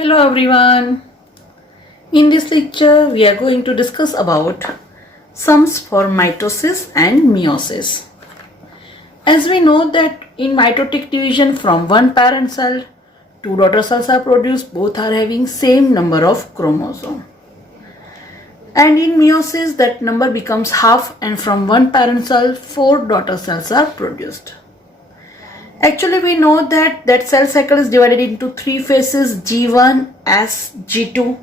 Hello everyone. In this lecture we are going to discuss about sums for mitosis and meiosis. As we know that in mitotic division from one parent cell, two daughter cells are produced, both are having same number of chromosome. And in meiosis that number becomes half and from one parent cell, four daughter cells are produced. Actually, we know that cell cycle is divided into three phases, G1, S, G2.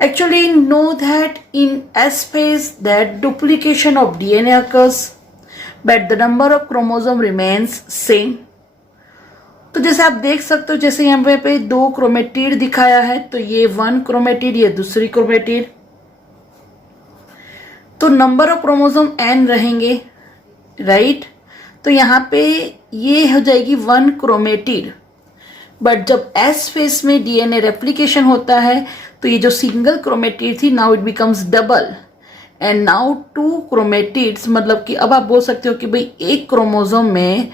Actually, know that in S phase that duplication of DNA occurs, but the number of chromosome remains same. तो जैसे आप देख सकते हो, जैसे यहाँ पे दो क्रोमेटिड दिखाया है, तो ये वन क्रोमेटिड, ये दूसरी क्रोमेटिड, तो नंबर ऑफ क्रोमोसोम n रहेंगे, राइट। तो यहाँ पे ये हो जाएगी वन क्रोमेटिड, बट जब एस फेस में डीएनए रेप्लिकेशन होता है तो ये जो सिंगल क्रोमेटिड थी now it becomes double and now two chromatids, मतलब कि अब आप बोल सकते हो कि भाई एक क्रोमोसोम में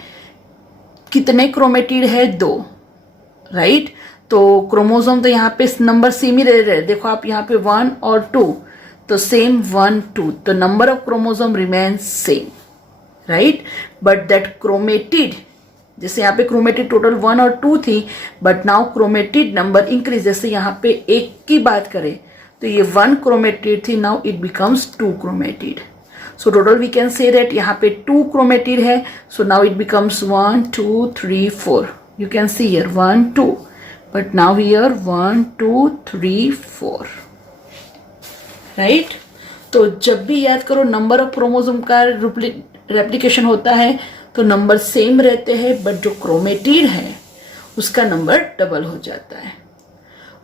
कितने क्रोमेटिड है, दो, राइट। तो क्रोमोसोम तो यहाँ पे नंबर सेम ही रह रहे, देखो आप यहाँ पे वन और टू, तो सेम वन टू, तो number of chromosome remains same, right. But that chromatid, जैसे यहाँ पे क्रोमेटिड टोटल वन और टू थी, but now chromatid number increase. जैसे यहाँ पे एक की बात करें तो ये वन क्रोमेटिड थी, now it becomes two chromatid. So total we can say that यहाँ पे टू क्रोमेटिड है, so now it becomes one two three four. You can see here one two, but now here one two three four, right. तो जब भी याद करो number of chromosome का replication होता है तो नंबर सेम रहते हैं, बट जो क्रोमेटिड है उसका नंबर डबल हो जाता है।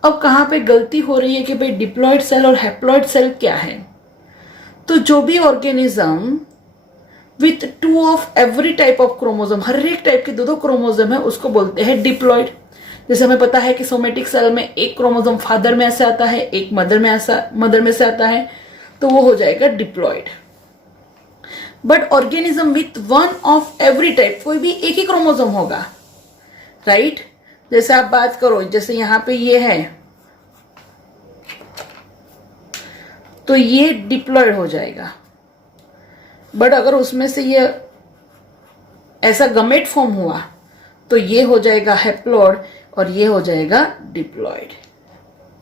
अब कहाँ पे गलती हो रही है कि भाई डिप्लॉयड सेल और हैप्लॉयड सेल क्या है। तो जो भी organism with two of every type of chromosome, हर एक टाइप के दो दो क्रोमोसोम है, उसको बोलते हैं डिप्लॉयड। जैसे हमें पता है कि सोमेटिक सेल में एक क्रोमोसोम फादर में से आता है, एक मदर में से आता है, तो वो हो जाएगा diploid. But organism with one of every type, कोई भी एक ही क्रोमोसोम होगा, राइट। जैसे आप बात करो, जैसे यहां पे ये है, तो ये डिप्लॉयड हो जाएगा। बट अगर उसमें से ये ऐसा गमेट फॉर्म हुआ तो ये हो जाएगा हैप्लॉयड और ये हो जाएगा डिप्लॉयड,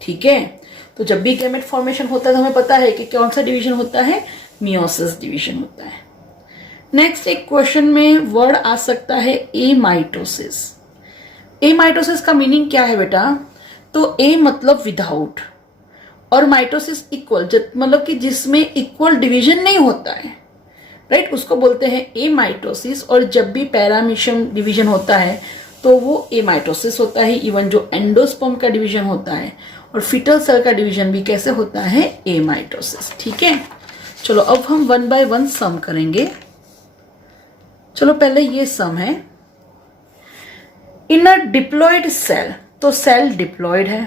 ठीक है। तो जब भी गैमेट फॉर्मेशन होता है तो हमें पता है कि कौन सा डिवीजन होता है, मियोसिस डिवीजन होता है। नेक्स्ट एक क्वेश्चन में वर्ड आ सकता है एमाइटोसिस। एमाइटोसिस का मीनिंग क्या है बेटा, तो ए मतलब विदाउट और माइटोसिस इक्वल, मतलब कि जिसमें इक्वल डिवीजन नहीं होता है, राइट, उसको बोलते हैं एमाइटोसिस। और जब भी पैरामीशियम डिवीजन होता है तो वो एमाइटोसिस होता है। इवन जो एंडोस्पर्म का डिवीजन होता है और फीटल सेल का डिवीजन भी कैसे होता है, एमाइटोसिस, ठीक है। चलो अब हम वन बाय वन सम करेंगे। चलो पहले ये सम है, इन अ डिप्लॉयड सेल, तो सेल डिप्लॉयड है,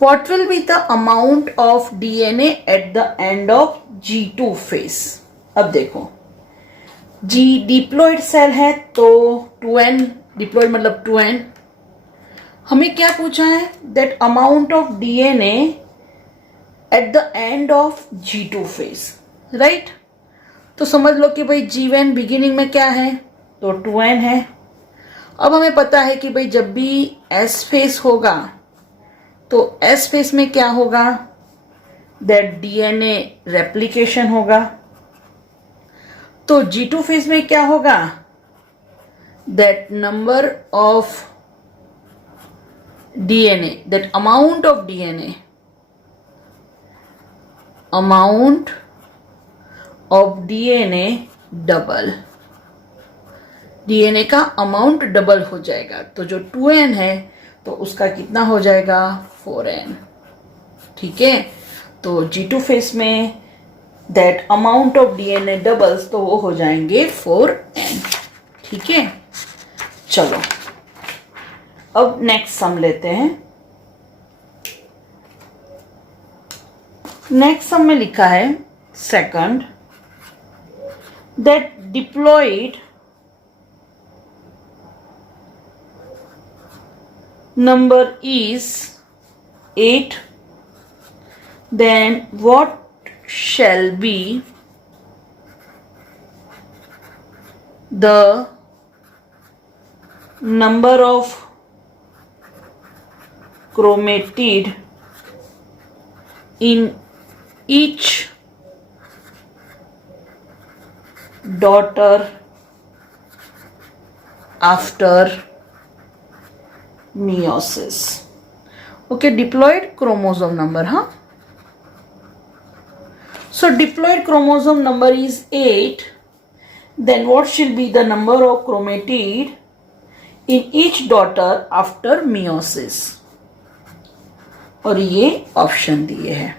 what will be the amount of DNA at the end of G2 phase. अब देखो जी डिप्लॉयड सेल है तो 2n, डिप्लॉयड मतलब 2n। हमें क्या पूछा है, that amount of DNA at the end of G2 phase, right. तो समझ लो कि भाई G1 बिगिनिंग में क्या है, तो 2n है। अब हमें पता है कि भाई जब भी S फेज होगा तो S फेज में क्या होगा, दैट डीएनए रेप्लिकेशन होगा। तो G2 फेज में क्या होगा, that number of DNA, that amount of DNA, amount of DNA double, DNA का अमाउंट डबल हो जाएगा। तो जो 2n है तो उसका कितना हो जाएगा, 4n, ठीक है। तो G2 फेज में that amount of DNA doubles, तो वो हो जाएंगे 4n, ठीक है। चलो अब नेक्स्ट सम लेते हैं। नेक्स्ट सम में लिखा है second, that diploid number is 8, then what shall be the number of chromatid in each daughter after meiosis? Okay, diploid chromosome number, huh? So diploid chromosome number is 8. Then what shall be the number of chromatid in each daughter after meiosis? और ये option दिए हैं.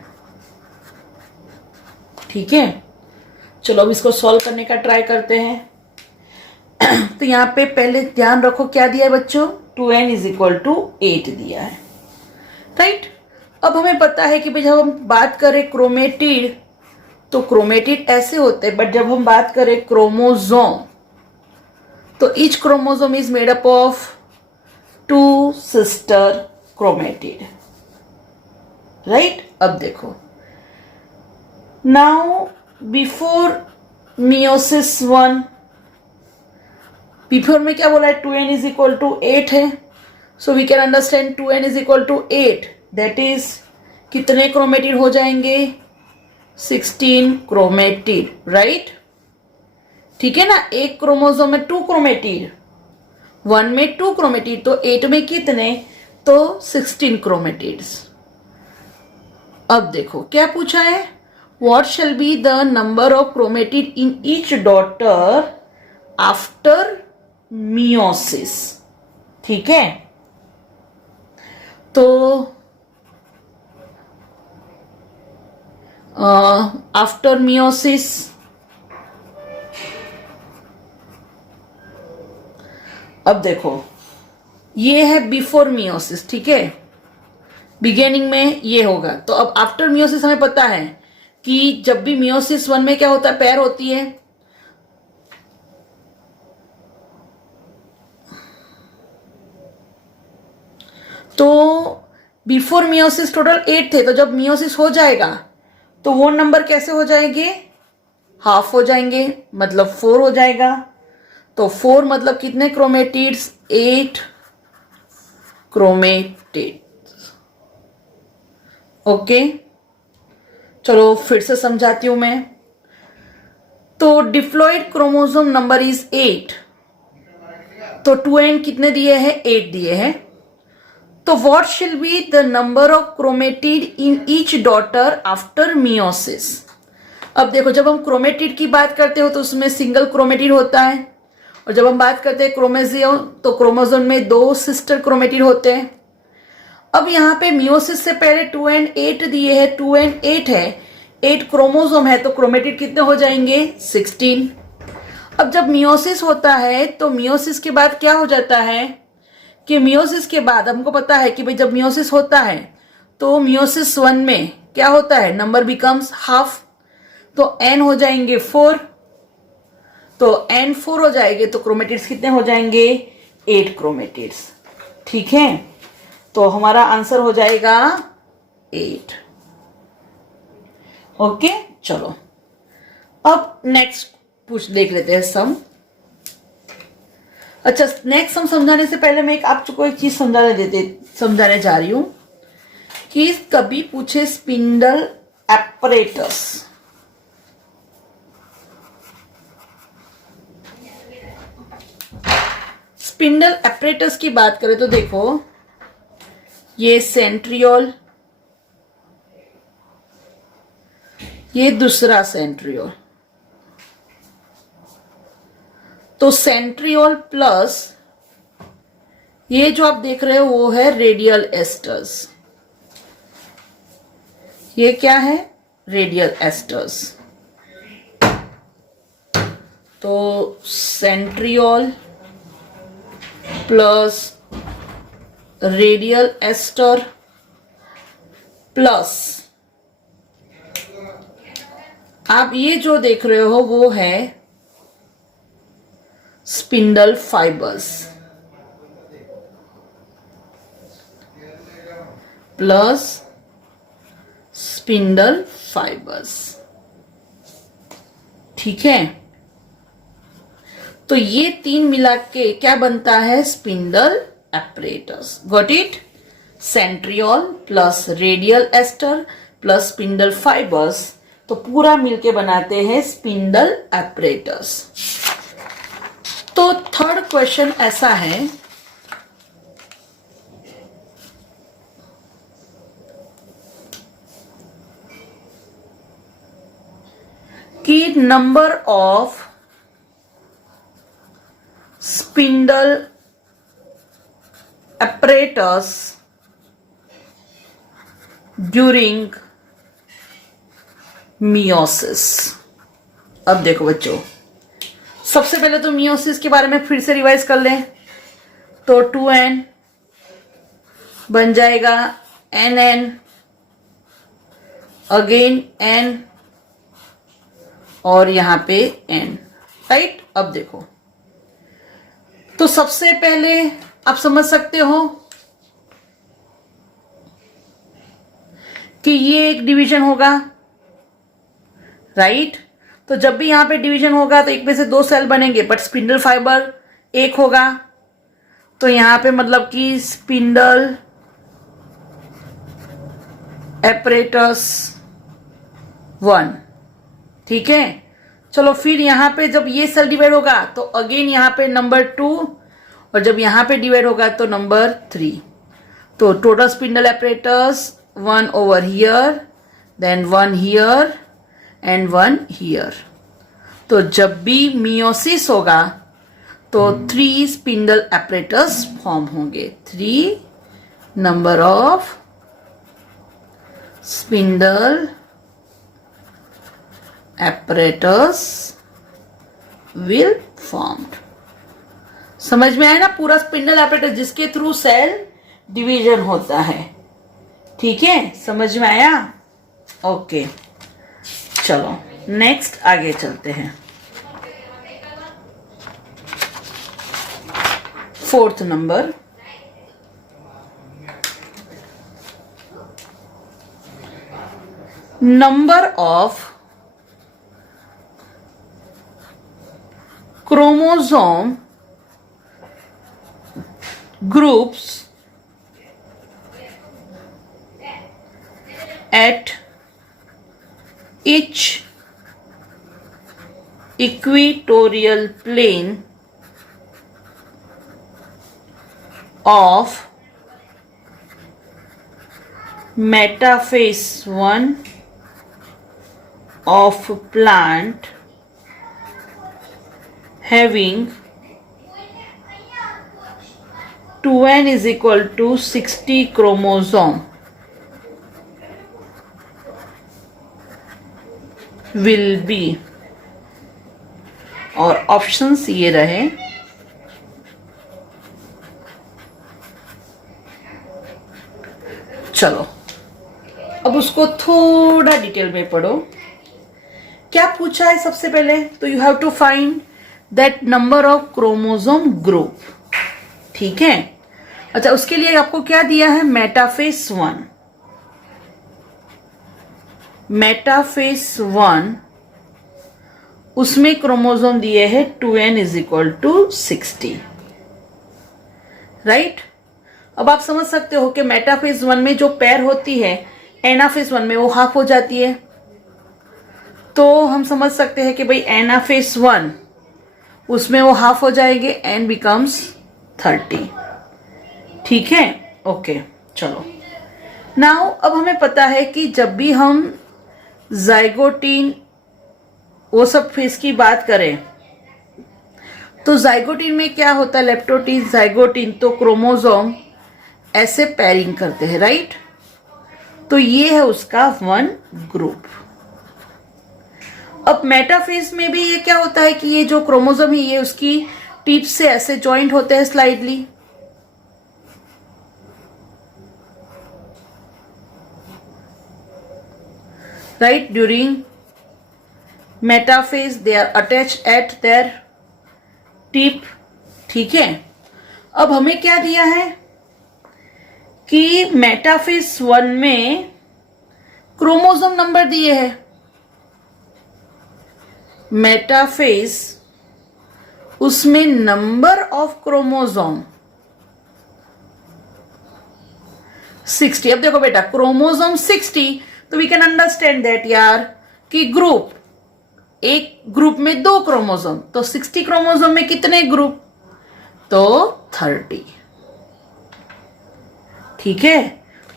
ठीक है, चलो अब इसको solve करने का ट्राई करते हैं. तो यहाँ पे पहले ध्यान रखो क्या दिया है बच्चों, 2n इज इक्वल टू 8 दिया है, राइट. अब हमें पता है कि भाई जब हम बात करें क्रोमेटिड तो क्रोमेटिड ऐसे होते हैं, बट जब हम बात करें क्रोमोजोम तो each chromosome is made up of 2 sister chromatid, right. अब देखो, नाउ बिफोर मियोसिस 1, बिफोर में क्या बोला है, 2n इज इक्वल टू 8 है. So we can understand 2n is equal to 8, that is कितने क्रोमेटिड हो जाएंगे, 16 क्रोमेटिड, राइट. ठीक है ना, एक क्रोमोसोम में 2 क्रोमेटिड, 1 में 2 क्रोमेटिड, तो 8 में कितने, तो 16 क्रोमेटिड्स. अब देखो क्या पूछा है, what shall be the number of chromatid in each daughter after meiosis. ठीक है, तो आफ्टर मियोसिस अब देखो ये है बिफोर मियोसिस, ठीक है, बिगिनिंग में ये होगा. तो अब आफ्टर मियोसिस हमें पता है कि जब भी मियोसिस 1 में क्या होता है, पैर होती है. तो बिफोर मियोसिस टोटल 8 थे, तो जब मियोसिस हो जाएगा तो वो नंबर कैसे हो जाएंगे, हाफ हो जाएंगे, मतलब 4 हो जाएगा. तो 4 मतलब कितने क्रोमेटिड्स, 8 क्रोमेटिड्स. ओके, चलो फिर से समझाती हूं मैं. तो डिप्लॉइड क्रोमोसोम नंबर इज 8, तो 2n कितने दिए हैं, 8 दिए हैं. तो व्हाट शिल be the number of chromatid in each daughter after meiosis. अब देखो, जब हम क्रोमेटिड की बात करते हो तो उसमें सिंगल क्रोमेटिड होता है, और जब हम बात करते हैं क्रोमोसोम तो क्रोमोसोम में 2 सिस्टर क्रोमेटिड होते हैं. अब यहाँ पे मियोसिस से पहले 2n 8 दिए हैं, 2n 8 है, 8 क्रोमोसोम है, तो क्रोमेटिड कितने हो जाएंगे, 16. अब जब मियोसिस होता है तो मियोसिस के बाद क्या हो जाता है कि मियोसिस के बाद हमको पता है कि भाई जब मियोसिस होता है तो मियोसिस 1 में क्या होता है, नंबर बिकम्स हाफ, तो n हो जाएंगे 4, तो n 4 हो जाएंगे तो क्रोमेटिड्स कितने हो जाएंगे, 8 क्रोमेटिड्स. ठीक है, तो हमारा आंसर हो जाएगा 8. ओके, चलो अब नेक्स्ट देख लेते हैं सम. अच्छा, नेक्स्ट सम समझाने से पहले मैं आपको एक चीज समझाने जा रही हूं कि कभी पूछे स्पिंडल एपरेटस. स्पिंडल एपरेटस की बात करें तो देखो, ये सेंट्रियोल, ये दूसरा सेंट्रियोल, तो सेंट्रियोल प्लस ये जो आप देख रहे हो वो है रेडियल एस्टर्स. ये क्या है, रेडियल एस्टर्स. तो centriole plus radial aster plus आप ये जो देख रहे हो वो है spindle fibres. Plus spindle fibres. ठीक है, तो ये तीन मिला के क्या बनता है? Spindle apparatus. Got it? Centriole plus radial aster plus spindle fibres, तो पूरा मिलके बनाते हैं स्पिंडल एपरेटस। तो थर्ड क्वेश्चन ऐसा है कि number of spindle apparatus during meiosis. अब देखो बच्चों, सबसे पहले तो मियोसिस के बारे में फिर से रिवाइज कर लें। तो 2n बन जाएगा nn, अगेन n, और यहां पे n। राइट? अब देखो, तो सबसे पहले आप समझ सकते हो कि ये एक डिवीजन होगा। राइट? तो जब भी यहां पे डिवीजन होगा तो एक में से दो सेल बनेंगे, बट स्पिंडल फाइबर एक होगा, तो यहां पे मतलब कि स्पिंडल एपरेटस 1। ठीक है, चलो फिर यहां पे जब ये सेल डिवाइड होगा तो अगेन यहां पे नंबर 2, और जब यहां पे डिवाइड होगा तो नंबर 3। तो total spindle apparatus 1 over here, then 1 here and 1 here। तो जब भी मियोसिस होगा तो 3 स्पिंडल एपरेटस फॉर्म होंगे। 3 number of spindle apparatus will formed. समझ में आया ना? पूरा स्पिंडल एपरेटस जिसके थ्रू सेल डिवीजन होता है। ठीक है, समझ में आया? ओके, चलो नेक्स्ट आगे चलते हैं। Fourth number, number of chromosome groups at each equatorial plane of metaphase 1 of plant having 2n is equal to 60 chromosome will be, और ऑप्शंस ये रहे। चलो अब उसको थोड़ा डिटेल में पढ़ो। क्या पूछा है सबसे पहले? तो you have to find that number of chromosome group. ठीक है, अच्छा उसके लिए आपको क्या दिया है? मेटाफेस 1। मेटाफेस 1 उसमें क्रोमोसोम दिए हैं 2n is equal to 60। Right? अब आप समझ सकते हो कि मेटाफेस 1 में जो पेयर होती है एनाफेस 1 में वो हाफ हो जाती है। तो हम समझ सकते हैं कि भाई एनाफेस 1 उसमें वो हाफ हो जाएंगे, n becomes 30। ठीक है, ओके, चलो नाउ अब हमें पता है कि जब भी हम जाइगोटीन वो सब फेस की बात करें तो जाइगोटीन में क्या होता है? लेप्टोटीन, जाइगोटीन, तो क्रोमोसोम ऐसे पेयरिंग करते हैं। राइट? तो ये है उसका 1 ग्रुप। अब मेटाफेज में भी ये क्या होता है कि ये जो क्रोमोसोम है ये उसकी टिप से ऐसे जॉइंट होते हैं slightly. Right? During metaphase they are attached at their tip. ठीक है, अब हमें क्या दिया है कि मेटाफेज 1 में क्रोमोसोम नंबर दिए है। मेटाफेज उसमें नंबर ऑफ क्रोमोसोम 60। अब देखो बेटा, क्रोमोसोम 60, तो वी कैन अंडरस्टैंड दैट यार कि ग्रुप, एक ग्रुप में 2 क्रोमोसोम, तो 60 क्रोमोसोम में कितने ग्रुप? तो 30। ठीक है,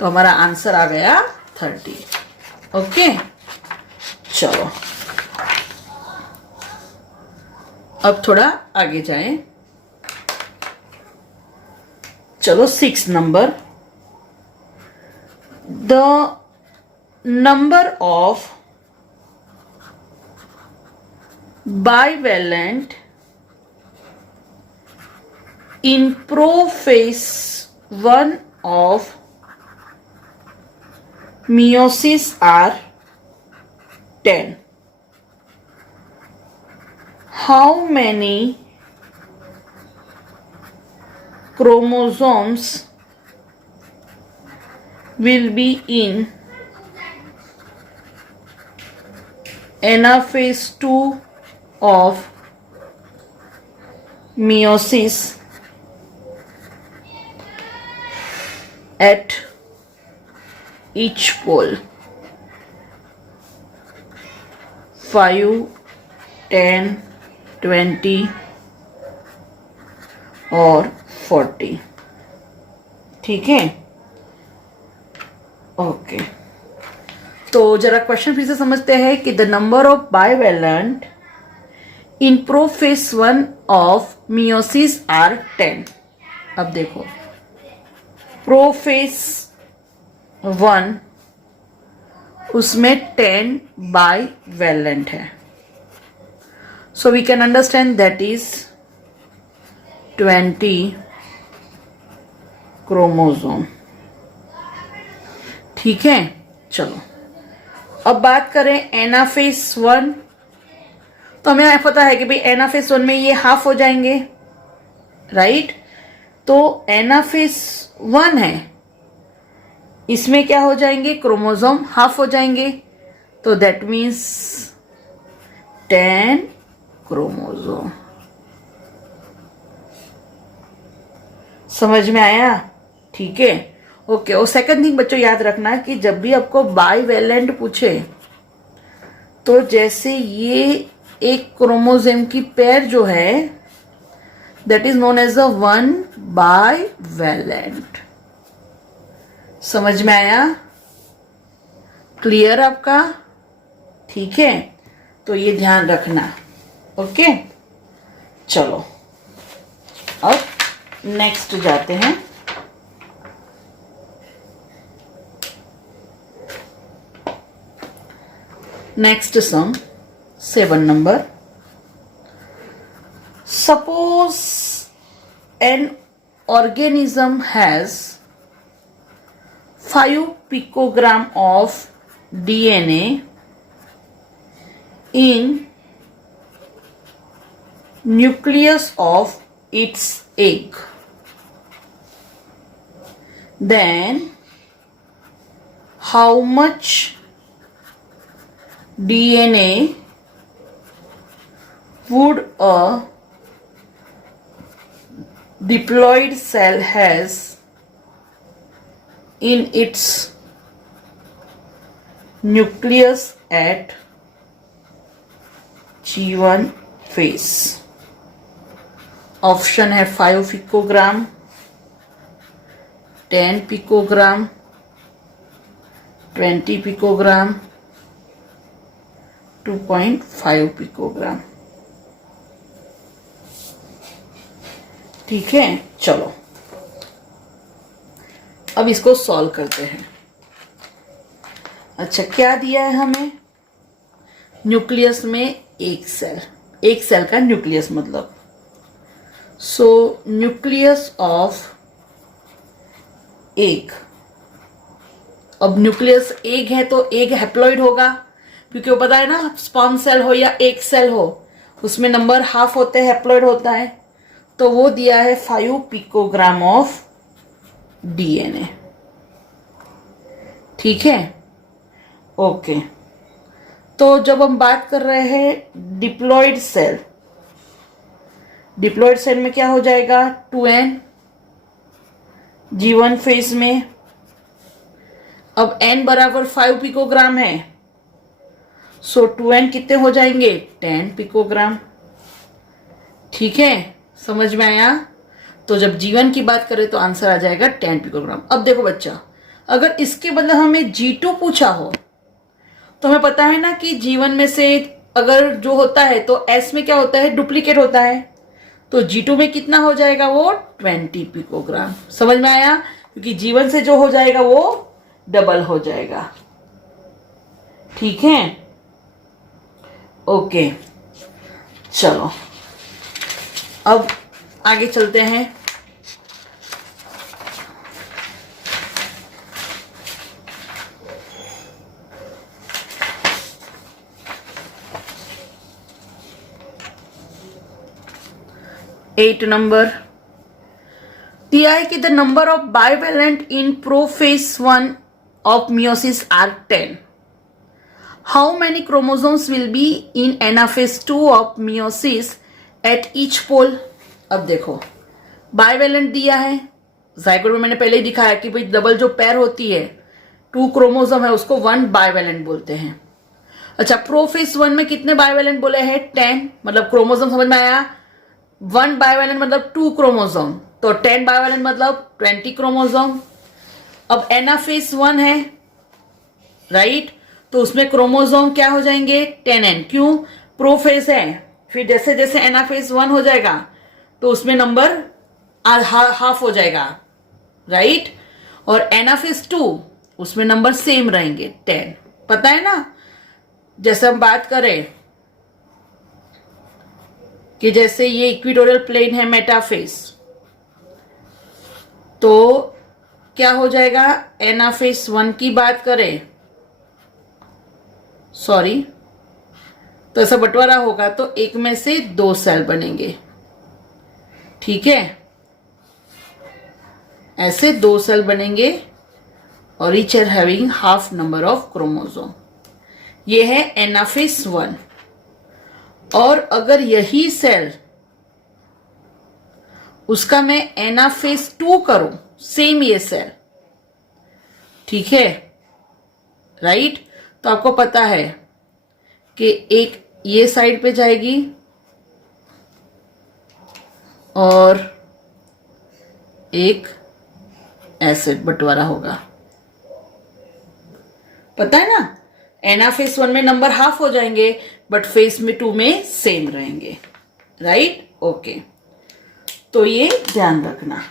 तो हमारा आंसर आ गया 30। ओके, चलो अब थोड़ा आगे जाएं। चलो 6 number, the number of bivalent in prophase 1 of meiosis are 10. How many chromosomes will be in anaphase 2 of meiosis at each pole? 5, 10, 20 और 40। ठीक है, ओके। तो जरा क्वेश्चन फिर से समझते हैं कि the number of bivalent in prophase 1 of meiosis are 10। अब देखो, प्रोफेज 1 उसमें 10 बाइवेलेंट है, so we can understand that is 20 chromosome. ठीक है, चलो अब बात करें एनाफेज 1। तो हमें पता है कि भाई एनाफेज 1 में ये हाफ हो जाएंगे, राइट? तो एनाफेज 1 है, इसमें क्या हो जाएंगे? क्रोमोसोम हाफ हो जाएंगे, तो दैट मीन्स 10 क्रोमोसोम। समझ में आया? ठीक है, ओके। और सेकंड थिंग बच्चों याद रखना कि जब भी आपको बाइवेलेंट पूछे, तो जैसे ये एक क्रोमोसोम की पेयर जो है, that is known as a 1 bivalent. समझ में आया? क्लियर आपका? ठीक है, तो ये ध्यान रखना। ओके, चलो अब नेक्स्ट जाते हैं। Next sum 7 number, suppose an organism has 5 picogram of DNA in nucleus of its egg. Then how much DNA would a diploid cell has in its nucleus at G1 phase? Option है 5 picogram, 10 picogram, 20 picogram, 2.5 picogram. ठीक है, चलो अब इसको solve करते हैं। अच्छा, क्या दिया है हमें? न्यूक्लियस में एक सेल का न्यूक्लियस मतलब, सो न्यूक्लियस ऑफ एग। अब न्यूक्लियस एग है तो एग हैप्लॉइड होगा, क्योंकि वो पता है ना, स्पर्म सेल हो या एग सेल हो, उसमें नंबर हाफ होते हैं, हैप्लॉइड होता है। तो वो दिया है 5 पिकोग्राम ऑफ डीएनए। ठीक है, ओके। तो जब हम बात कर रहे हैं डिप्लॉयड सेल, डिप्लॉयड सेल में क्या हो जाएगा, 2n G1 फेज में। अब n बराबर 5 पिकोग्राम है, सो 2n कितने हो जाएंगे, 10 पिकोग्राम। ठीक है, समझ में आया। तो जब G1 की बात करें तो आंसर आ जाएगा 10 पिकोग्राम। अब देखो बच्चा, अगर इसके बदले हमें G2 पूछा हो तो हमें पता है ना कि G1 में से अगर जो होता है तो S में क्या होता है, डुप्लीकेट होता है। तो G2 में कितना हो जाएगा, वो 20 पिकोग्राम। समझ में आया, क्योंकि G1 से जो हो जाएगा वो डबल हो जाएगा। ठीक है, ओके। चलो अब आगे चलते हैं। एट नंबर दिया है कि the number of bivalent in prophase 1 of meiosis are 10. How many chromosomes will be in anaphase 2 of meiosis at each pole. अब देखो बाइवेलेंट दिया है, जाइगोट में मैंने पहले ही दिखाया कि भाई डबल जो पैर होती है 2 क्रोमोसोम है उसको 1 बाइवेलेंट बोलते हैं. अच्छा, प्रोफेज 1 में कितने बाइवेलेंट बोले हैं, 10. मतलब क्रोमोसोम समझ में आया, 1 बाइवेलेंट मतलब 2 क्रोमोसोम, तो 10 बाइवेलेंट मतलब 20 क्रोमोसोम. अब एनाफेज 1 है, राइट, तो उसमें क्रोमोसोम क्या हो जाएंगे, 10n. क्यों, प्रोफेज है, फिर जैसे जैसे एनाफेज 1 हो जाएगा तो उसमें नंबर हाफ हो जाएगा, राइट. और एनाफेज 2 उसमें नंबर सेम रहेंगे 10. पता है ना, जैसे हम बात करें कि जैसे ये इक्वेटोरियल प्लेन है मेटाफेज, तो क्या हो जाएगा, एनाफेज 1 की बात करें, सॉरी, तो ऐसा बंटवारा होगा तो एक में से 2 सेल बनेंगे. ठीक है, ऐसे 2 सेल बनेंगे और each are having half number of chromosome. ये है एनाफेज 1. और अगर यही सेल उसका मैं एनाफेज 2 करूं, सेम ये सेल, ठीक है, राइट, तो आपको पता है कि एक ये साइड पे जाएगी और एक ऐसे बंटवारा होगा. पता है ना, एनाफेज 1 में नंबर हाफ हो जाएंगे बट फेज में 2 में सेम रहेंगे, राइट, ओके. तो ये ध्यान रखना.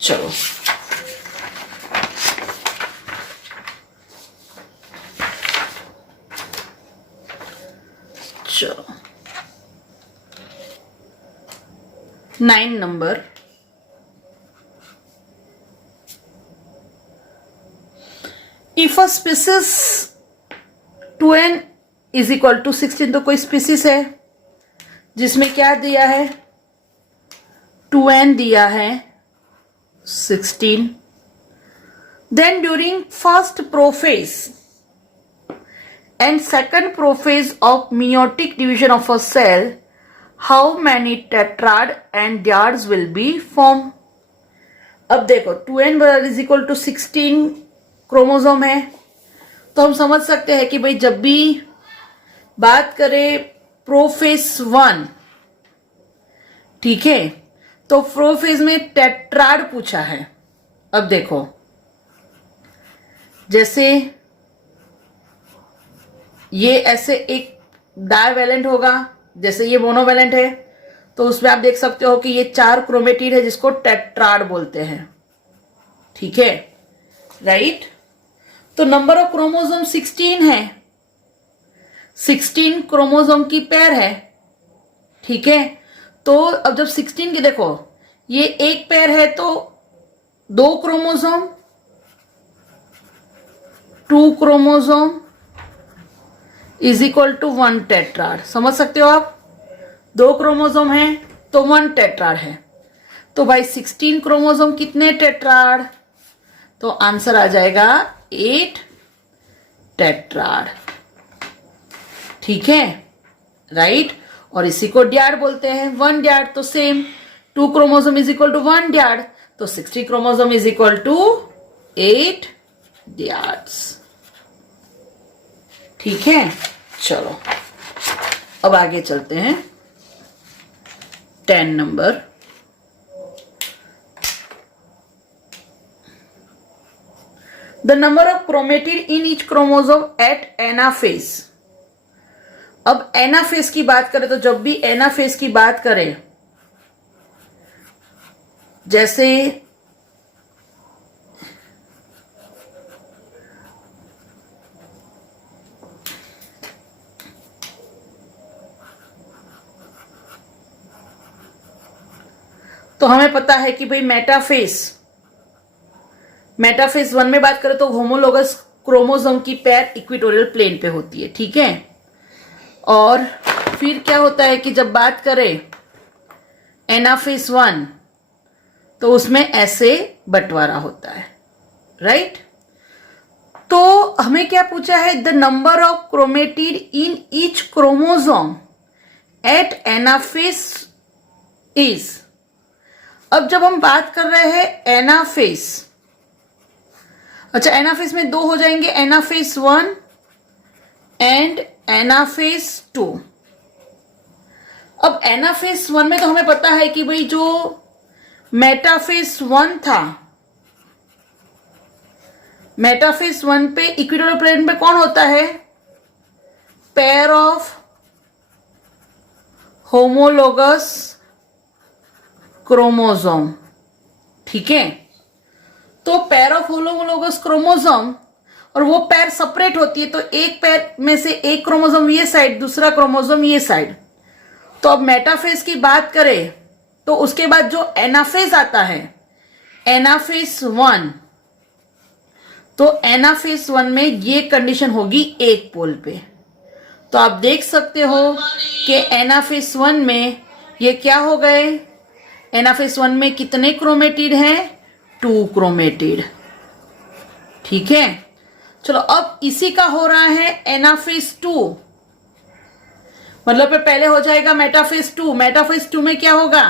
चलो चलो 9 number, if a species 2n is equal to 16, तो कोई स्पीसीज है जिसमें क्या दिया है, 2n दिया है 16. Then during first prophase and second prophase of meiotic division of a cell, how many tetrad and dyades will be formed. अब देखो 2n is equal to 16 chromosome है, तो हम समझ सकते हैं कि भाई जब भी बात करें प्रोफेज 1, ठीक है, तो प्रोफेज में टेट्राड पूछा है. अब देखो जैसे ये ऐसे एक डाइवेलेंट होगा, जैसे ये मोनोवेलेंट है, तो उसमें आप देख सकते हो कि ये 4 क्रोमेटिड है जिसको टेट्राड बोलते हैं. ठीक है, राइट. तो नंबर ऑफ क्रोमोसोम 16 है, 16 क्रोमोसोम की पेयर है. ठीक है, तो अब जब 16 की देखो, ये एक पेयर है तो 2 chromosome, 2 chromosome is equal to 1 tetrad. समझ सकते हो आप, 2 क्रोमोसोम है तो 1 टेट्राड है. तो भाई 16 क्रोमोसोम कितने टेट्राड, तो आंसर आ जाएगा 8 टेट्राड। ठीक है, राइट। और इसी को डियाड बोलते हैं, 1 डियाड। तो same 2 chromosome is equal to 1 dyad, तो 60 chromosome is equal to 8 dyads. ठीक है, चलो अब आगे चलते हैं 10 number. The number of chromatid in each chromosome at anaphase. अब एनाफेज की बात करें तो जब भी एनाफेज की बात करें, जैसे तो हमें पता है कि भाई मेटाफेज 1 में बात करें तो होमोलोगस क्रोमोसोम की पैर इक्वेटोरियल प्लेन पे होती है। ठीक है, और फिर क्या होता है कि जब बात करें एनाफेज 1 तो उसमें ऐसे बंटवारा होता है, राइट। तो हमें क्या पूछा है, the number of chromatid in each chromosome at anaphase is. अब जब हम बात कर रहे हैं एनाफेज, अच्छा एनाफेज में 2 हो जाएंगे, एनाफेज 1 एंड एनाफेज 2। अब एनाफेज 1 में तो हमें पता है कि भाई जो मेटाफेज 1 था, मेटाफेज 1 पे इक्वेटोरियल प्लेन पे कौन होता है, पेयर ऑफ होमोलोगस क्रोमोसोम। ठीक है, तो पेयर ऑफ होमोलोगस क्रोमोसोम, और वो पैर सेपरेट होती है, तो एक पैर में से एक क्रोमोसोम ये साइड, दूसरा क्रोमोसोम ये साइड। तो अब मेटाफेज की बात करें तो उसके बाद जो एनाफेज आता है, एनाफेज 1, तो एनाफेज 1 में ये कंडीशन होगी एक पोल पे। तो आप देख सकते हो कि एनाफेज 1 में ये क्या हो गए, एनाफेज 1 में कितने क्रोमेटिड हैं, 2 क्रोमेटिड। ठीक है, चलो अब इसी का हो रहा है एनाफेज 2, मतलब पहले हो जाएगा मेटाफेज 2। मेटाफेज 2 में क्या होगा,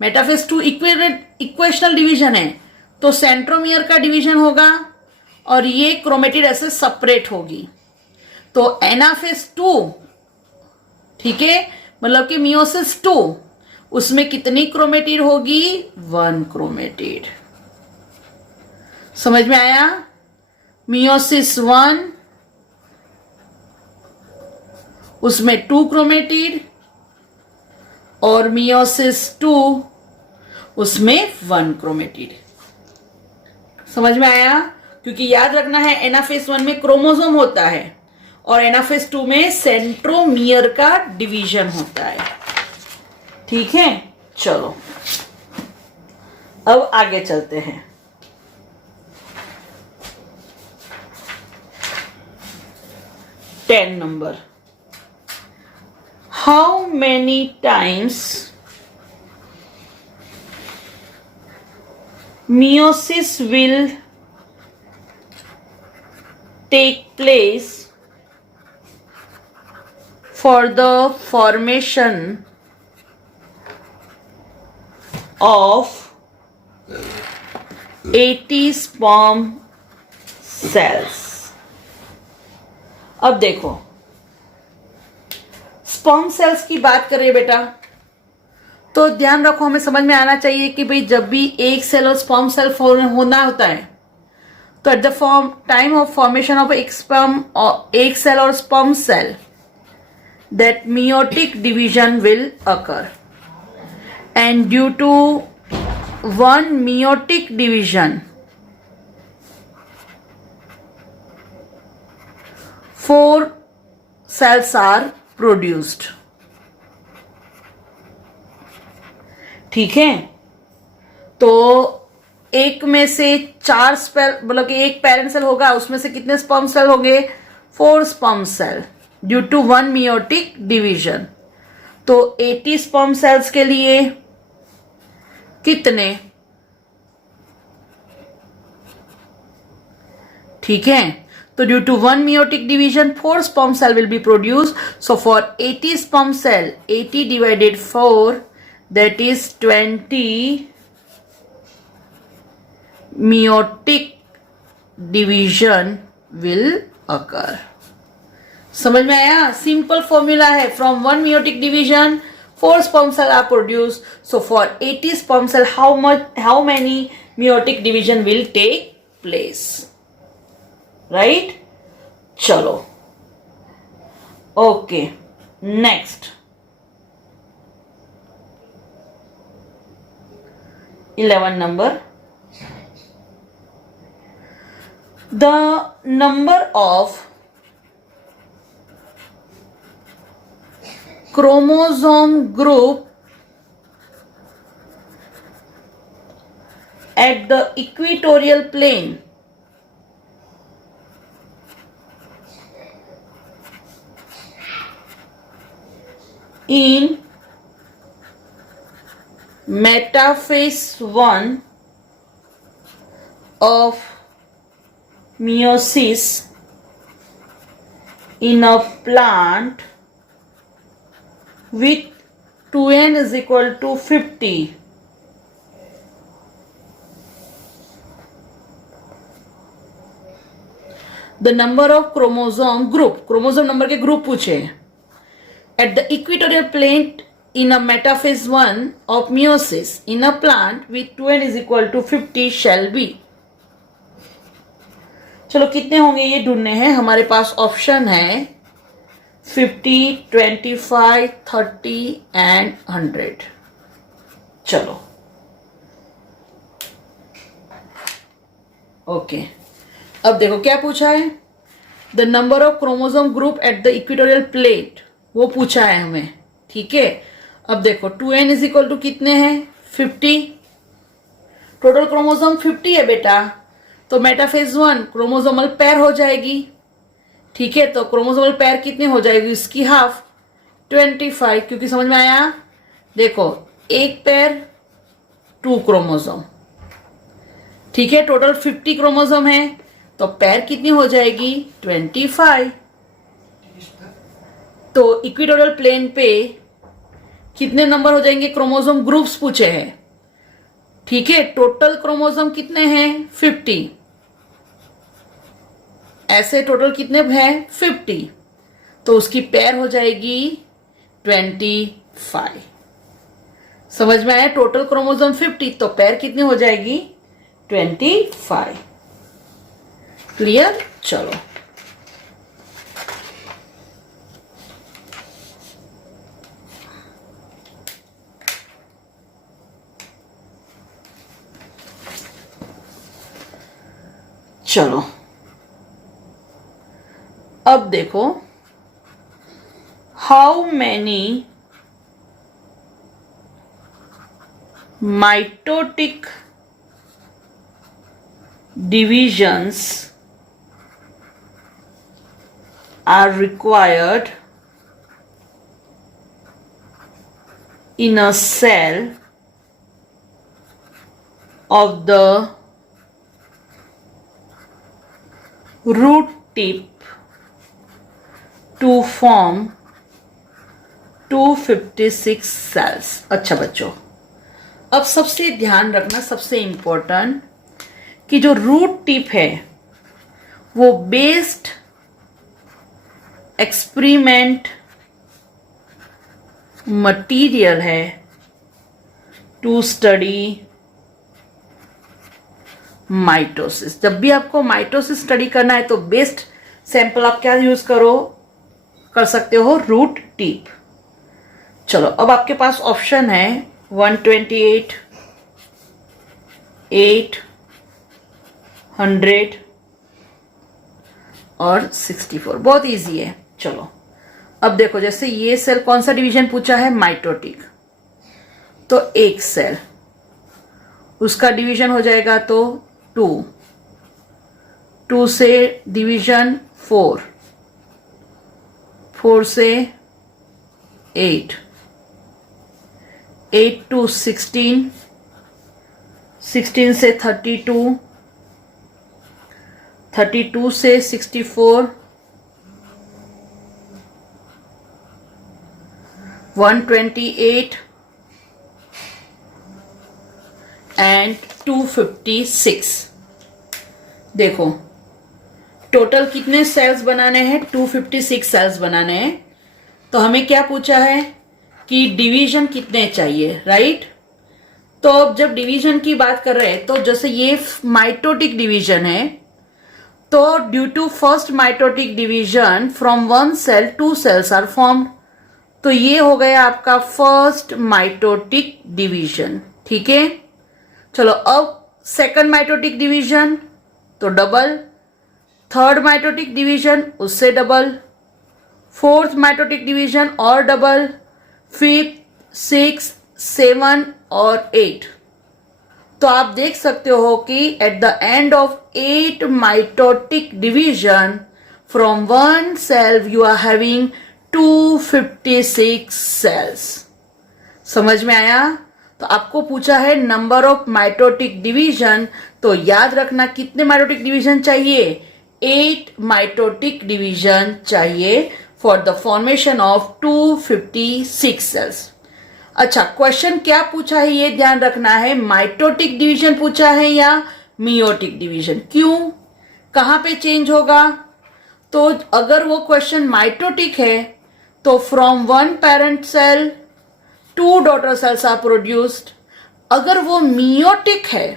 मेटाफेज 2 इक्वेशनल डिवीजन है, तो सेंट्रोमियर का डिवीजन होगा और ये क्रोमेटिड ऐसे सेपरेट होगी। तो एनाफेज 2, ठीक है, मतलब कि मियोसिस 2, उसमें कितनी क्रोमेटिड होगी, 1 क्रोमेटिड। समझ में आया, मियोसिस 1 उसमें 2 क्रोमेटिड और मियोसिस 2 उसमें 1 क्रोमेटिड। समझ में आया, क्योंकि याद रखना है एनाफेज 1 में क्रोमोसोम होता है और एनाफेज 2 में सेंट्रोमियर का डिवीजन होता है। ठीक है, चलो अब आगे चलते हैं। Ten number, how many times meiosis will take place for the formation of 80 sperm cells। अब देखो स्पर्म सेल्स की बात करें बेटा, तो ध्यान रखो, हमें समझ में आना चाहिए कि भाई जब भी एक सेल और स्पर्म सेल होना होता है तो at the time of formation of egg cell और sperm cell, that meiotic division will occur, and due to one meiotic division 4 cells are produced। ठीक है, तो एक में से 4 मतलब कि एक पेरेंट सेल होगा, उसमें से कितने स्पर्म सेल होंगे, 4 sperm cell due to 1 meiotic division. तो 80 स्पर्म सेल्स के लिए कितने, ठीक है, So due to one meiotic division, 4 sperm cell will be produced. So for 80 sperm cell, 80 divided 4, that is 20 meiotic division will occur. समझ में आया? सिंपल फॉर्मूला है. From one meiotic division 4 sperm cell are produced. So for 80 sperm cell, how many meiotic division will take place? Right? चलो. Okay. Next. 11 number. The number of chromosome group at the equatorial plane in metaphase 1 of meiosis in a plant with 2n is equal to 50. The number of chromosome number के group पूछे at the equatorial plane in a metaphase 1 of meiosis in a plant with 2n is equal to 50 shall be. चलो कितने होंगे ये ढूंढने हैं. हमारे पास option है 50, 25, 30 एंड 100. चलो ओके. अब देखो क्या पूछा है. The number of chromosome group at the equatorial plate, वो पूछा है हमें. ठीक है. अब देखो 2n इज इक्वल टू कितने हैं 50. टोटल क्रोमोसोम 50 है बेटा. तो मेटाफेज 1 क्रोमोसोमल पेयर हो जाएगी. ठीक है. तो क्रोमोसोमल पेयर कितनी हो जाएगी इसकी हाफ 25. क्योंकि समझ में आया. देखो एक पेयर 2 क्रोमोसोम. ठीक है. टोटल 50 क्रोमोसोम है तो पेयर कितनी हो जाएगी 25. तो इक्वेटोरियल प्लेन पे कितने नंबर हो जाएंगे क्रोमोसोम ग्रुप्स पूछे हैं. ठीक है. टोटल क्रोमोसोम कितने हैं 50. ऐसे टोटल कितने हैं 50. तो उसकी पेयर हो जाएगी 25. समझ में आया. टोटल क्रोमोसोम 50 तो पेयर कितनी हो जाएगी 25. क्लियर. चलो चलो अब देखो how many mitotic divisions are required in a cell of the root tip to form 256 cells. अच्छा बच्चों, अब सबसे ध्यान रखना, सबसे इंपॉर्टेंट कि जो रूट टिप है वो बेस्ड एक्सपेरिमेंट मटेरियल है टू स्टडी माइटोसिस. जब भी आपको माइटोसिस स्टडी करना है तो बेस्ट सैंपल आप क्या यूज कर सकते हो रूट टिप. चलो अब आपके पास ऑप्शन है 128, 8, 100 और 64. बहुत इजी है. चलो अब देखो, जैसे ये सेल कौन सा डिवीजन पूछा है माइटोटिक, तो एक सेल उसका डिवीजन हो जाएगा तो 2 से डिवीजन 4 से 8 to 16 से 32, 32 से 64, 128 एंड 256। देखो टोटल कितने सेल्स बनाने हैं? 256 सेल्स बनाने हैं। तो हमें क्या पूछा है कि डिवीजन कितने चाहिए, राइट? तो अब जब डिवीजन की बात कर रहे हैं तो जैसे ये माइटोटिक डिवीजन है, तो due to first mitotic division from one cell two cells are formed. तो ये हो गया आपका फर्स्ट माइटोटिक डिवीजन, ठीक है। चलो अब सेकंड माइटोटिक डिवीजन तो डबल, थर्ड माइटोटिक डिवीजन उससे डबल, फोर्थ माइटोटिक डिवीजन और डबल, फिफ्थ, सिक्स, 7 और 8। तो आप देख सकते हो कि at the end of 8 mitotic division from one cell you are having 256 cells. समझ में आया? तो आपको पूछा है नंबर ऑफ माइटोटिक डिवीजन, तो याद रखना कितने माइटोटिक डिवीजन चाहिए? 8 माइटोटिक डिवीजन चाहिए for the formation of 256 cells. अच्छा, क्वेश्चन क्या पूछा है ये ध्यान रखना है, माइटोटिक डिवीजन पूछा है या मियोटिक डिवीजन? क्यों, कहां पे चेंज होगा? तो अगर वो क्वेश्चन माइटोटिक है तो from one parent cell 2 daughter cells are produced. अगर वो मियोटिक है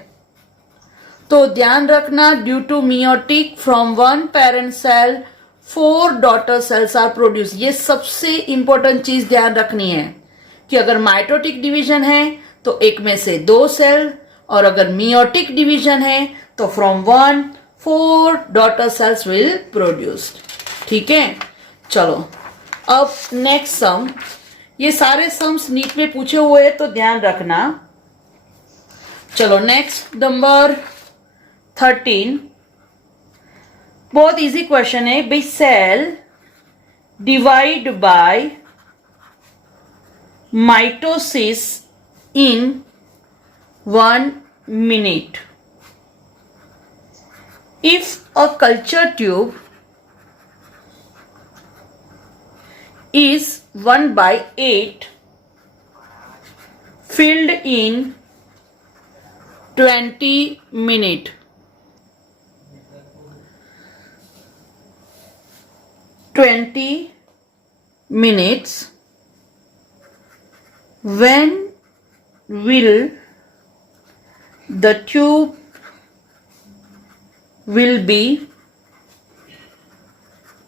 तो ध्यान रखना due to meiotic from one parent cell 4 daughter cells are produce. ये सबसे इंपॉर्टेंट चीज ध्यान रखनी है कि अगर माइटोटिक डिवीजन है तो एक में से 2 सेल, और अगर मियोटिक डिवीजन है तो from 1 4 daughter sales will produced, ठीक है। चलो अब नेक्स्ट सम, ये सारे सम्स नीट में पूछे हुए हैं तो ध्यान रखना। चलो नेक्स्ट नंबर 13, बहुत इजी क्वेश्चन है भाई। Cell divide by mitosis in 1 minute if a culture tube is 1/8 filled in 20 minutes. 20 minutes, when will the tube will be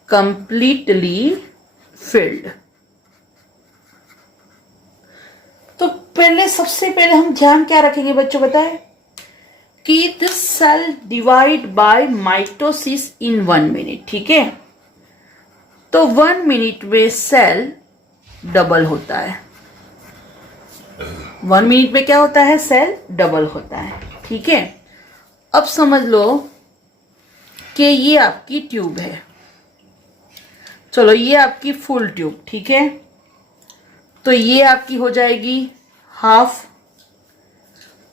completely filled? तो पहले सबसे पहले हम ध्यान क्या रखेंगे बच्चों, बताएं कि this cell divide by mitosis in 1 minute, ठीक है। तो 1 minute में सेल डबल होता है। 1 minute में क्या होता है? सेल डबल होता है, ठीक है। अब समझ लो कि ये आपकी ट्यूब है। चलो ये आपकी फुल ट्यूब, ठीक है। तो ये आपकी हो जाएगी हाफ।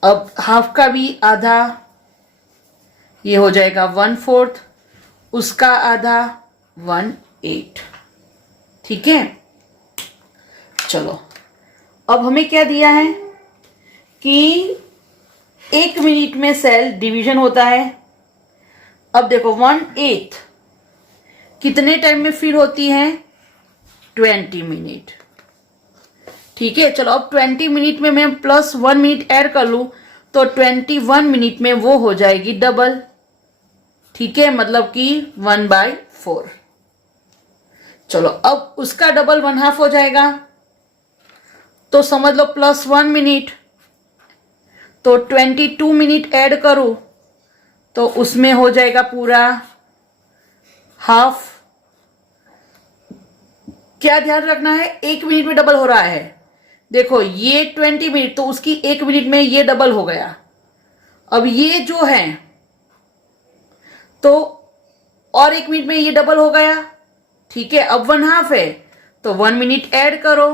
अब हाफ का भी आधा, ये हो जाएगा 1/4, उसका आधा 1/8, ठीक है। चलो अब हमें क्या दिया है कि 1 मिनट में सेल डिवीजन होता है। अब देखो 1/8 कितने टाइम में फिल होती है? 20 मिनट, ठीक है। चलो अब 20 मिनट में मैं प्लस 1 मिनट ऐड कर लूं तो 21 मिनट में वो हो जाएगी डबल, ठीक है, मतलब कि 1/4। चलो अब उसका डबल 1/2 हो जाएगा, तो समझ लो प्लस 1 मिनट, तो 22 मिनट ऐड करूं तो उसमें हो जाएगा पूरा हाफ। क्या ध्यान रखना है, 1 मिनट में डबल हो रहा है। देखो ये 20 मिनट, तो उसकी 1 मिनट में ये डबल हो गया। अब ये जो है तो और 1 मिनट में ये डबल हो गया, ठीक है। अब 1/2 है तो 1 मिनट ऐड करो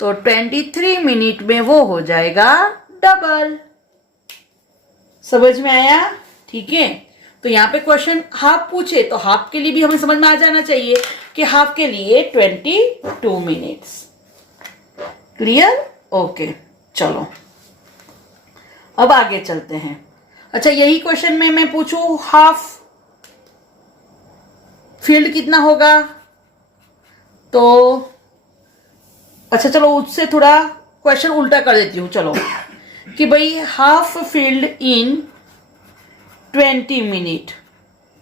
तो 23 मिनट में वो हो जाएगा डबल। समझ में आया? ठीक है। तो यहाँ पे क्वेश्चन हाफ पूछे तो हाफ के लिए भी हमें समझ में आ जाना चाहिए कि हाफ के लिए 22 मिनट्स। क्लियर? ओके, चलो अब आगे चलते हैं। अच्छा, यही क्वेश्चन में मैं पूछूं हाफ फील्ड कितना होगा, तो अच्छा चलो उससे थोड़ा क्वेश्चन उल्टा कर देती हूँ। चलो कि भाई हाफ फील्ड इन 20 मिनट,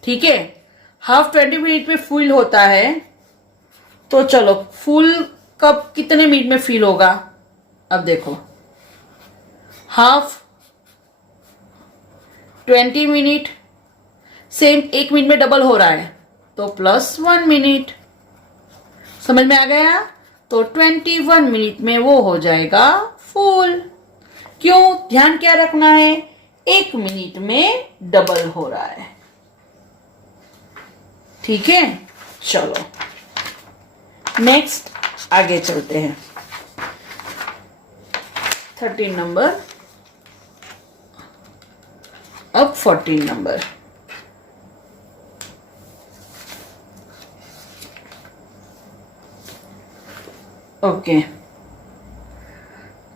ठीक है, हाफ 20 मिनट में फुल होता है, तो चलो फुल कब कितने मिनट में फील होगा। अब देखो हाफ 20 मिनट सेम 1 मिनट में डबल हो रहा है तो +1 मिनट, समझ में आ गया। तो 21 मिनट में वो हो जाएगा फुल। क्यों? ध्यान क्या रखना है, 1 मिनट में डबल हो रहा है। ठीक है, चलो नेक्स्ट आगे चलते हैं। 13 नंबर, अब 14 नंबर। ओके,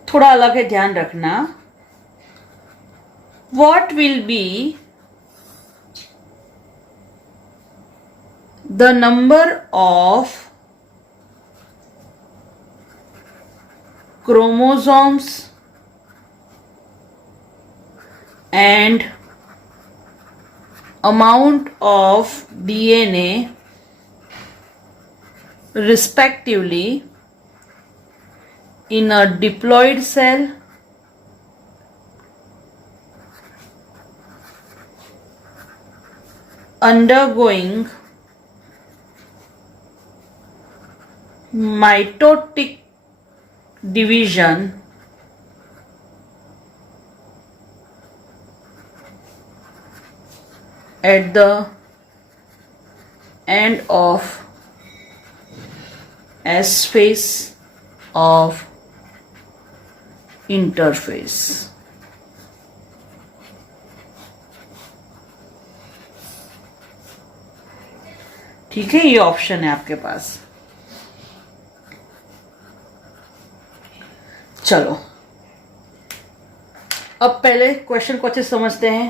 थोड़ा अलग है, ध्यान रखना। What will be the number of chromosomes and amount of DNA respectively in a diploid cell undergoing mitotic division at the end of S phase of interphase। ठीक है, ये ऑप्शन है आपके पास। चलो अब पहले क्वेश्चन को अच्छे से समझते हैं।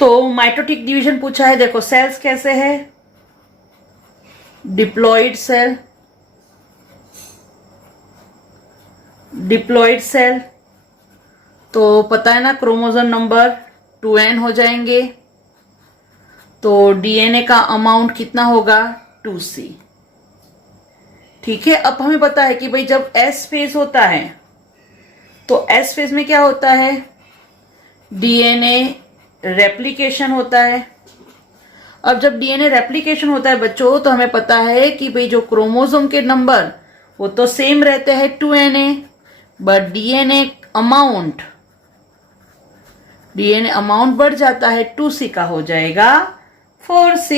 तो माइटोटिक डिवीजन पूछा है। देखो सेल्स कैसे है, डिप्लॉइड सेल, डिप्लॉइड सेल तो पता है ना क्रोमोसोम नंबर 2n हो जाएंगे, तो डीएनए का अमाउंट कितना होगा 2c। ठीक है, अब हमें पता है कि भाई जब एस फेज होता है तो एस फेज में क्या होता है, डीएनए रेप्लिकेशन होता है। अब जब डीएनए रेप्लिकेशन होता है बच्चों, तो हमें पता है कि भाई जो क्रोमोसोम के नंबर वो तो सेम रहते हैं 2na, बट डीएनए अमाउंट बढ़ जाता है, 2c का हो जाएगा 4c।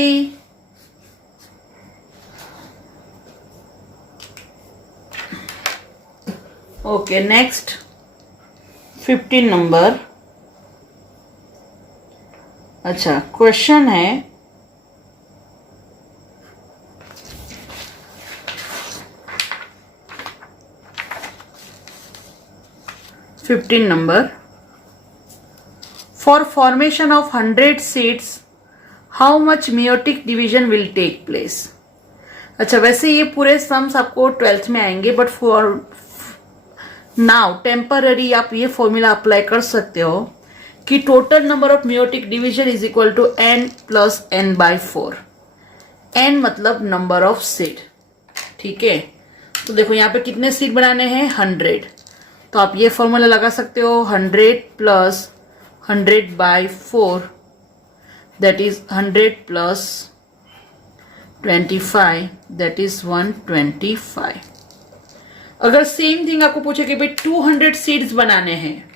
Okay, next 15 number. अच्छा, क्वेश्चन है fifteen number. For formation of 100 seeds how much meiotic division will take place. अच्छा, वैसे ये पूरे सम्स आपको 12th में आएंगे, बट फॉर नाउ टेम्पररी आप ये फॉर्मूला अप्लाई कर सकते हो कि total number of meiotic division is equal to n plus n/4। n मतलब नंबर ऑफ सीड। ठीक है, तो देखो यहाँ पे कितने सीड बनाने हैं 100, तो आप ये फॉर्मूला लगा सकते हो 100 plus 100/4 that is 100 plus 25 that is 125। अगर सेम थिंग आपको पूछे कि भाई 200 सीड्स बनाने हैं,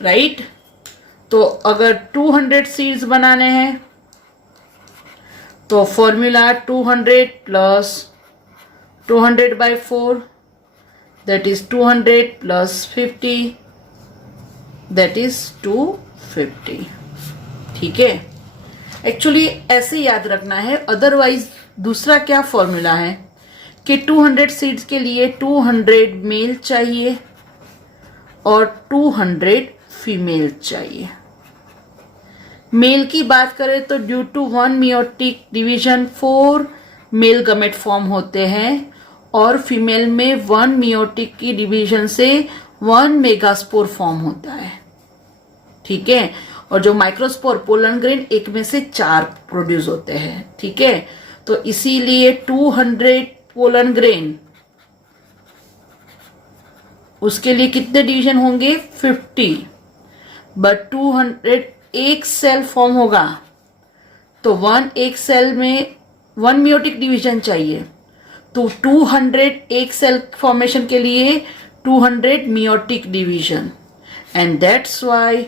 राइट, तो अगर 200 सीड्स बनाने हैं तो formula 200 plus 200/4 that is 200 plus 50 that is 250। ठीक है, एक्चुअली ऐसे याद रखना है, अदरवाइज दूसरा क्या फॉर्मूला है कि 200 सीड्स के लिए 200 मेल चाहिए और 200 फीमेल चाहिए। मेल की बात करें तो due to 1 meiotic division 4 male gamete form होते हैं और फीमेल में 1 मियोटिक की डिवीजन से 1 मेगास्पोर फॉर्म होता है। ठीक है, और जो माइक्रोस्पोर पोलन ग्रेन एक में से 4 प्रोड्यूस होते हैं। ठीक है, तो इसीलिए 200 पोलन ग्रेन, उसके लिए कितने डिवीजन होंगे 50, बट 200 एक सेल फॉर्म होगा तो 1 एक सेल में 1 मियोटिक डिवीजन चाहिए, तो 200 एक सेल फॉर्मेशन के लिए 200 meiotic division, and that's why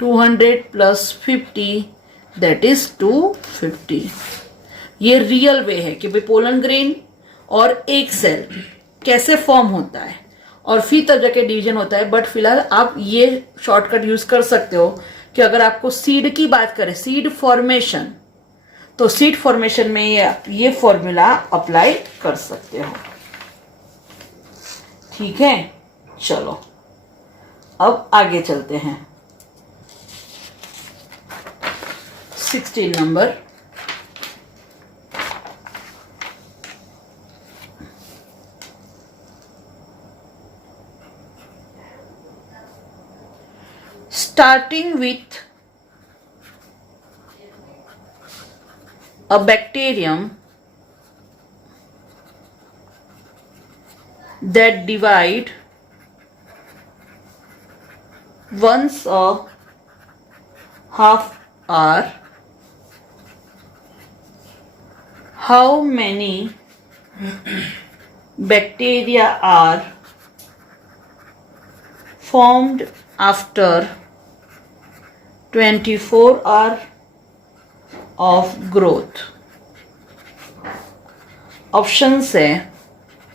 200 plus 50 that is 250। ये रियल वे है कि भाई पोलन ग्रेन और एक सेल कैसे फॉर्म होता है और फिर तब जाके डिवीजन होता है। बट फिलहाल आप ये शॉर्टकट यूज कर सकते हो कि अगर आपको सीड की बात करें, सीड फॉर्मेशन, तो सीड फॉर्मेशन में ये फॉर्मूला अप्लाई कर सकते हो। ठीक है, चलो अब आगे चलते हैं। 16 number, starting with a bacterium that divide once a half hour, how many bacteria are formed after 24 hours of growth? Option है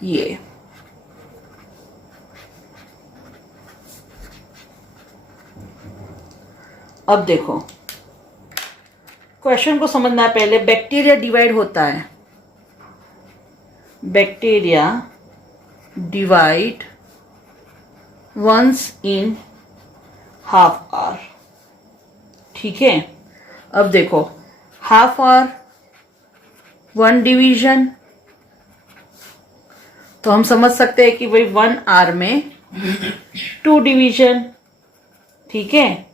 ये। अब देखो, क्वेश्चन को समझना है पहले। बैक्टीरिया डिवाइड होता है, bacteria divide once in half hour. ठीक है, अब देखो हाफ आवर 1 डिवीजन, तो हम समझ सकते हैं कि भाई 1 आवर में 2 डिवीजन। ठीक है,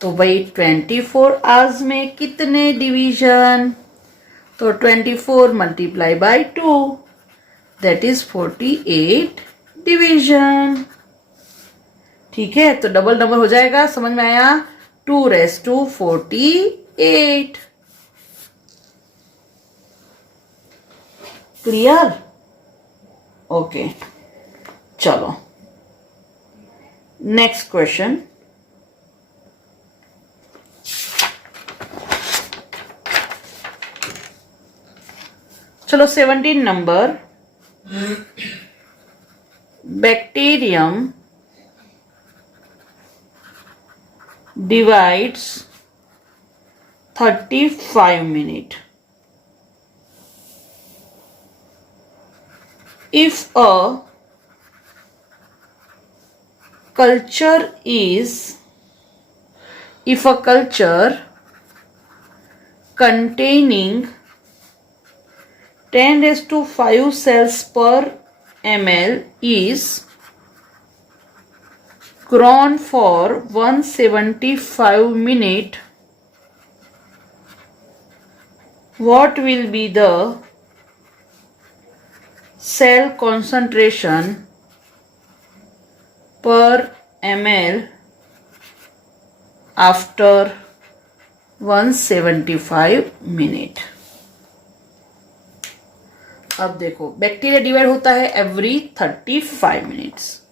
तो भाई 24 आवर्स में कितने डिवीजन, तो 24 multiply by 2 that is 48 division. ठीक है, तो डबल नंबर हो जाएगा, समझ में आया, 2⁻48। क्लियर? ओके, चलो नेक्स्ट क्वेश्चन। चलो 17 number, bacterium divides 35 minutes. If a culture containing 10⁵ cells per ml is grown for 175 minutes, what will be the cell concentration per ml after 175 minutes? अब देखो, bacteria divide होता है every 35 minutes.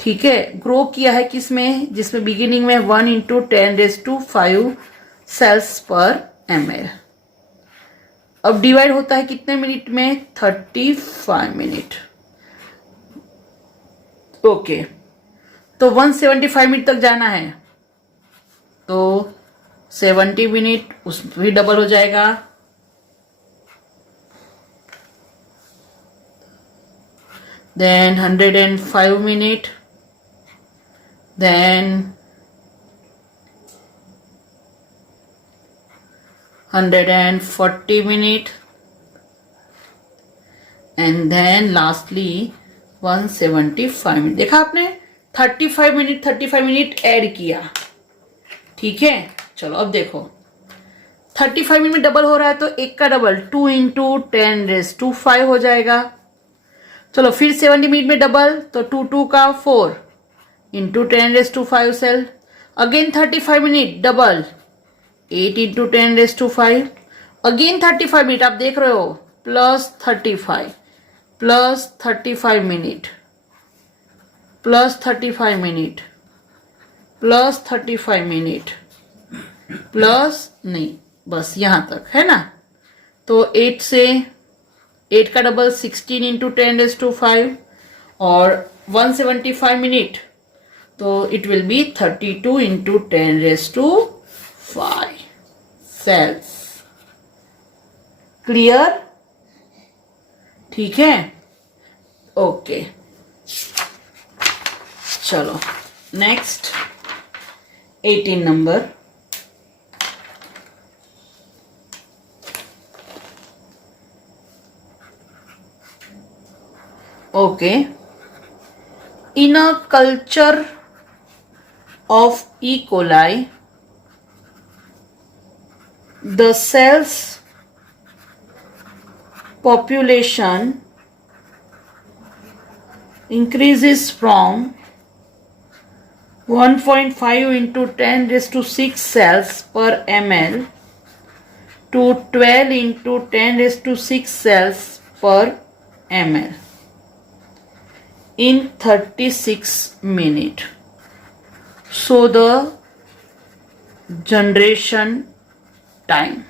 ठीक है, grow किया है किसमें, जिसमें बिगिनिंग में 1 × 10⁵ सेल्स पर ml। अब डिवाइड होता है कितने मिनट में, 35 मिनट। ओके, तो 175 मिनट तक जाना है, तो 70 मिनट उस भी डबल हो जाएगा। Then 105 minute, then 140 minute, and then lastly 175 minute. देखा आपने, 35 मिनट ऐड किया। ठीक है, चलो अब देखो 35 मिनट में डबल हो रहा है तो एक का डबल 2 इंटू 10⁵ हो जाएगा। चलो फिर 70 मिनट में डबल तो 2 का 4 into 10⁵ cell. Again 35 minute double 8 into 10⁵। Again 35 minute, आप देख रहे हो, plus 35 minute plus 35 minute plus 35 minute plus, नहीं बस यहां तक है ना। तो 8 का डबल 16 इंटू 10⁵ और 175 मिनट, तो it will be 32 into 10⁵ cells. Clear? ठीक है, ओके। चलो next 18 number. Okay, in a culture of E. coli, the cells population increases from 1.5 into 10⁶ cells per ml to 12 into 10⁶ cells per ml in 36 minutes. So the generation time.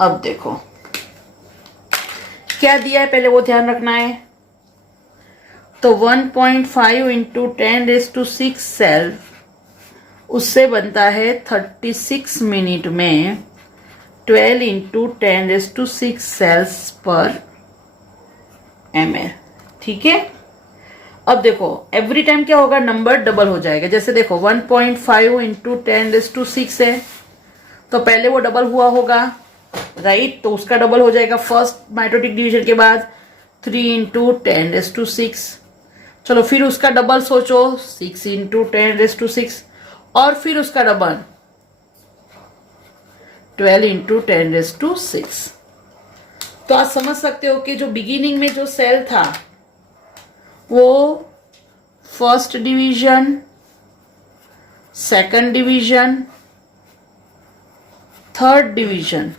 अब देखो क्या दिया है, पहले वो ध्यान रखना है। तो 1.5 इंटू 10⁶ सेल, उससे बनता है 36 मिनट में 12 इंटू 10⁶ सेल्स पर ml। ठीक है, अब देखो एवरी टाइम क्या होगा, नंबर डबल हो जाएगा। जैसे देखो 1.5 इंटू 10⁶ है, तो पहले वो डबल हुआ होगा, राइट, तो उसका डबल हो जाएगा फर्स्ट माइटोटिक डिवीजन के बाद 3 इंटू 10⁶। चलो फिर उसका डबल सोचो 6 इंटू 10⁶, और फिर उसका डबल 12 इंटू 10⁶। तो आप समझ सकते हो कि जो बिगिनिंग में जो सेल था वो first division, second division, third division,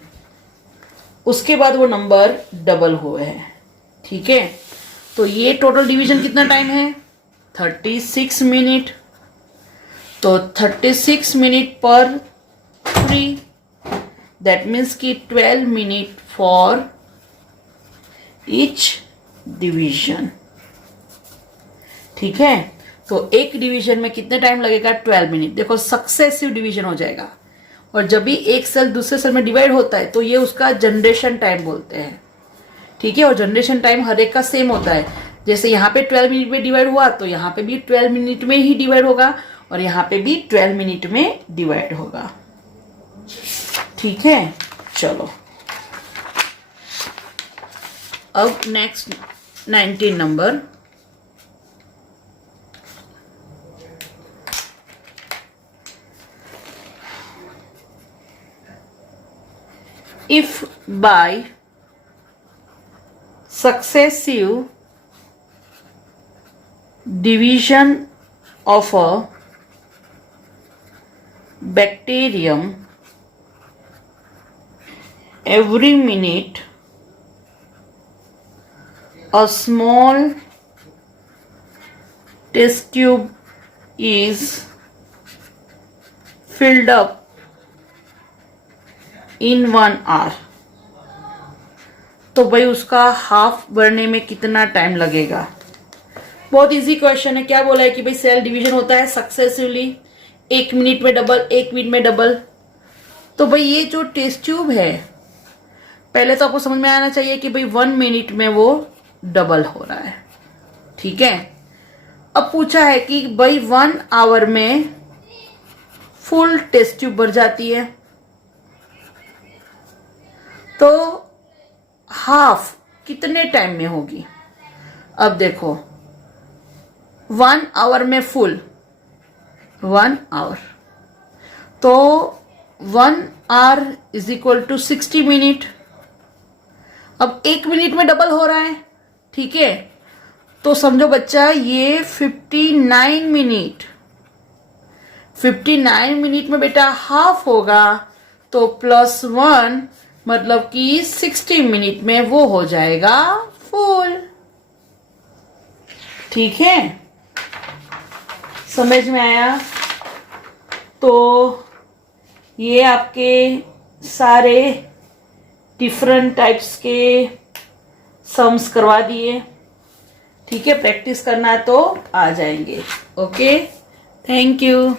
उसके बाद वो नंबर डबल हुए हैं। ठीक है, तो ये टोटल डिवीजन कितना टाइम है, 36 मिनट। तो 36 मिनट पर 3, दैट मीन्स कि 12 मिनट फॉर ईच डिवीजन। ठीक है, तो एक डिवीजन में कितने टाइम लगेगा, 12 मिनट। देखो सक्सेसिव डिवीजन हो जाएगा, और जब भी एक सेल दूसरे सेल में डिवाइड होता है तो ये उसका जनरेशन टाइम बोलते हैं। ठीक है, और जनरेशन टाइम हर एक का सेम होता है। जैसे यहाँ पे 12 मिनट में डिवाइड हुआ तो यहाँ पे भी 12 मिनट में ही डिवाइड होगा, और यहाँ पे भी 12 मिनट में डिवाइड होगा। ठीक है, चलो अब next 19 number. If by successive division of a bacterium every minute a small test tube is filled up in 1 hour, तो भाई उसका हाफ भरने में कितना टाइम लगेगा। बहुत इजी क्वेश्चन है। क्या बोला है कि भाई सेल डिवीजन होता है सक्सेसिवली, 1 मिनट में डबल, 1 मिनट में डबल। तो भाई ये जो टेस्ट ट्यूब है, पहले तो आपको समझ में आना चाहिए कि भाई 1 मिनट में वो डबल हो रहा है, ठीक है। अब पूछा है कि भाई 1 आवर में फुल टेस्ट ट्यूब भर जाती है, तो हाफ कितने टाइम में होगी। अब देखो 1 आवर में फुल, 1 आवर, तो 1 hour is equal to 60 minute. अब 1 मिनट में डबल हो रहा है, ठीक है। तो समझो बच्चा ये 59 मिनट, 59 मिनट में बेटा हाफ होगा, तो +1 मतलब कि 60 मिनट में वो हो जाएगा फुल, ठीक है। समझ में आया। तो ये आपके सारे डिफरेंट टाइप्स के सम्स करवा दिए, ठीक है। प्रैक्टिस करना है तो आ जाएंगे। Okay, thank you.